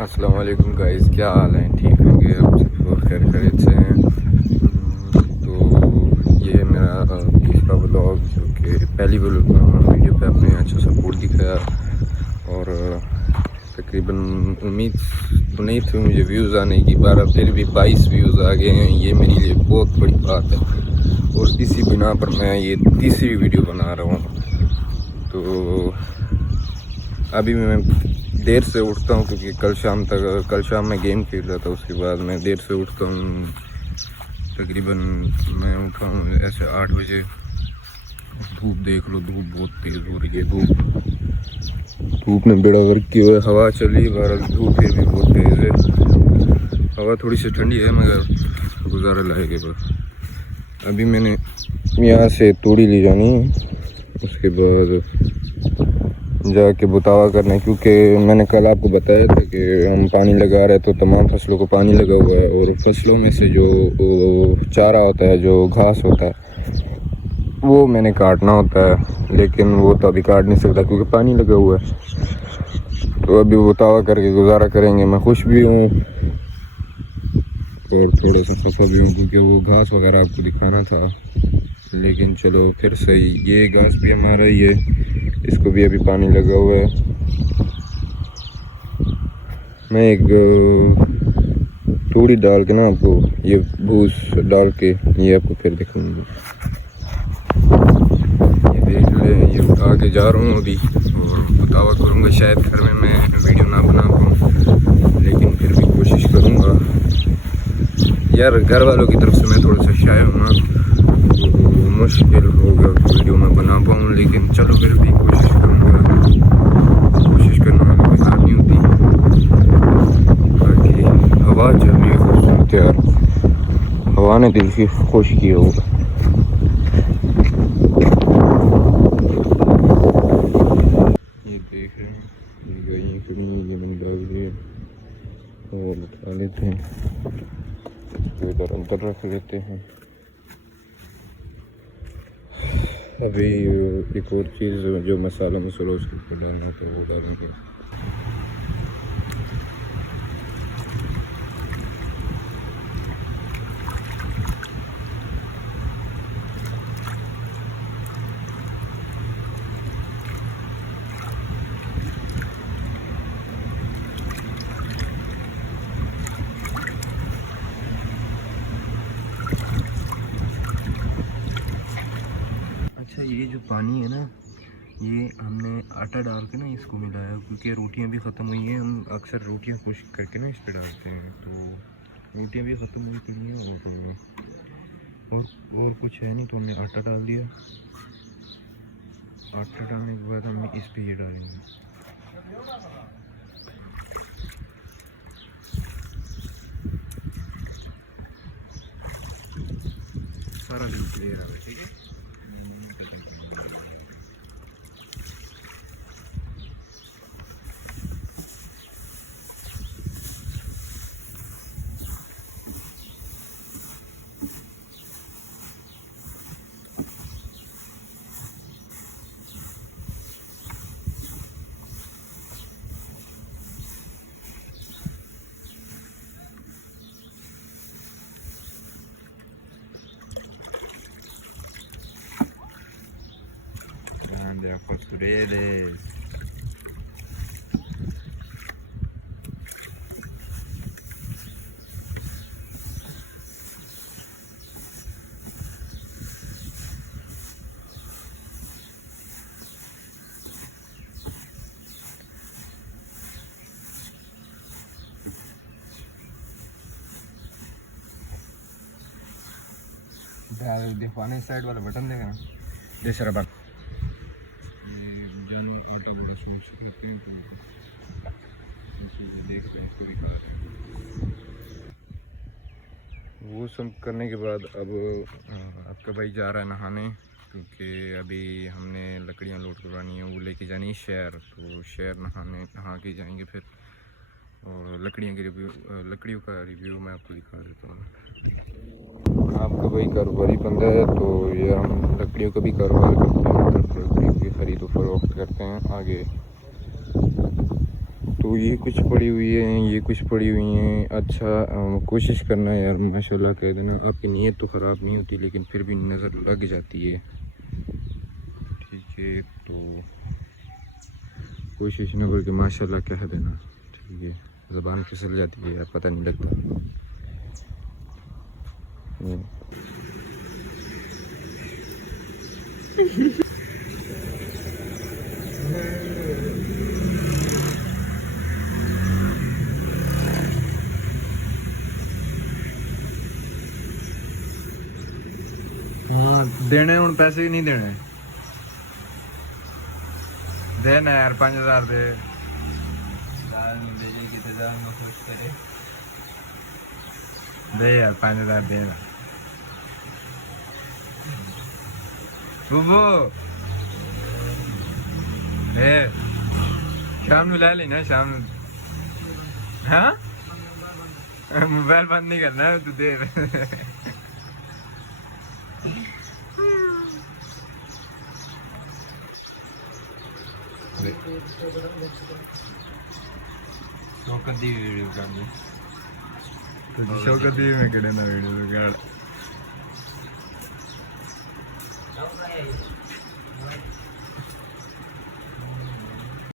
अस्सलाम वालेकुम गाइस, क्या हाल है? ठीक होंगे आप सब और खैर खैरियत से हैं। तो ये है मेरा तीसरा व्लॉग, जो कि पहली वीडियो पे आपने अच्छा सपोर्ट दिखाया और तकरीबन उम्मीद तो नहीं थी मुझे व्यूज़ आने की, बार फिर भी 22 व्यूज़ आ गए हैं। ये मेरे लिए बहुत बड़ी बात है और इसी बिना पर मैं ये तीसरी वीडियो बना रहा हूँ। तो अभी मैं देर से उठता हूँ क्योंकि कल शाम मैं गेम खेल रहा था, उसके बाद मैं देर से उठता हूँ। तकरीबन मैं उठा हूँ ऐसे 8 बजे। धूप देख लो, धूप बहुत तेज़ हो रही है। धूप ने बेड़ा गर्क किया हुआ है। हवा चली, बहरहाल धूप फिर भी बहुत तेज़ है। हवा थोड़ी सी ठंडी है मगर गुजारा लायक है। बस अभी मैंने यहाँ से तूड़ी ली जानी है, उसके बाद जाके बुतावा करना है, क्योंकि मैंने कल आपको बताया था कि हम पानी लगा रहे हैं तो तमाम फसलों को पानी लगा हुआ है और फसलों में से जो चारा होता है, जो घास होता है, वो मैंने काटना होता है, लेकिन वो तो अभी काट नहीं सकता क्योंकि पानी लगा हुआ है। तो अभी बुतावा करके गुजारा करेंगे। मैं खुश भी हूँ और थोड़ा सा खफा भी हूँ क्योंकि वो घास वगैरह आपको दिखाना था, लेकिन चलो फिर सही। ये घास भी हमारा ही है, इसको भी अभी पानी लगा हुआ है। मैं एक तूड़ी डाल के ना आपको ये भूस डाल के ये आपको फिर दिखाऊंगा। ये देख ले, ये उठा के जा रहा हूँ अभी और बतावा करूँगा। शायद घर में मैं वीडियो ना बना पाऊँ, लेकिन फिर भी कोशिश करूँगा। यार घर वालों की तरफ से मैं थोड़ा सा शाय हूँ ना, तो मुश्किल होगा वीडियो में बना पाऊँ, लेकिन चलो फिर भी कोशिश करूँगा। कोशिश करने वाली कोई हार नहीं होती। बाकी हवा चल रही है खूबसूरत यार, हवा ने दिल की खुश किया होगा। ये देख रहे हैं, ये गायें खड़ी हैं, ये मैंने डाल दिए और उठा लेते हैं, तो इधर अंदर रख लेते हैं। अभी एक और चीज़ जो मसाला उसके ऊपर डालना है तो वो डालेंगे। अच्छा, ये जो पानी है ना, ये हमने आटा डाल के ना इसको मिलाया, क्योंकि रोटियां भी ख़त्म हुई हैं। हम अक्सर रोटियां खुश करके ना इस पे डालते हैं, तो रोटियां भी ख़त्म हुई पड़ी हैं और कुछ है नहीं, तो हमने आटा डाल दिया। आटा डालने के बाद हम इस पे ये डालेंगे। सारा व्यू क्लियर आ रहा है, ठीक है। Grande costureles. दिखवाने साइड वाला बटन देगा ना, दे सर बात। ये जानवर आटा बड़ा सोच लेते हैं, तो देख रहे हैं, इसको भी खा रहे हैं। वो सब करने के बाद अब आपका भाई जा रहा है नहाने, क्योंकि अभी हमने लकड़ियाँ लोड करवानी है, वो लेके जानी है शहर। तो शहर नहा के जाएंगे फिर, और लकड़ियों का रिव्यू मैं आपको दिखा देता हूँ। आपका भाई कारोबारी बंदा है, तो ये हम लकड़ियों का भी कारोबार करते हैं, मतलब लकड़ियों की ख़रीद व फरोख्त करते हैं आगे। तो तो ये कुछ पड़ी हुई है, ये कुछ पड़ी हुई हैं। अच्छा कोशिश करना यार, माशाल्लाह कह देना। आपकी नीयत तो ख़राब नहीं होती लेकिन फिर भी नज़र लग जाती है। ठीक है, तो कोशिश न करके माशाल्लाह कह देना। ठीक है, ज़बान फिसल जाती है यार, पता नहीं लगता। हाँ देने हूँ पैसे ही नहीं देने। देना यार 5000 दे। दे यार 5000 देना। बुबू ए शाम ਨੂੰ ਲੈ लेना शाम ਨੂੰ। हाँ मोबाइल बंद नहीं करना है तू दे। शौकत दी वीडियो करनी तो शौकत दी मैं कड़े ना वीडियो कर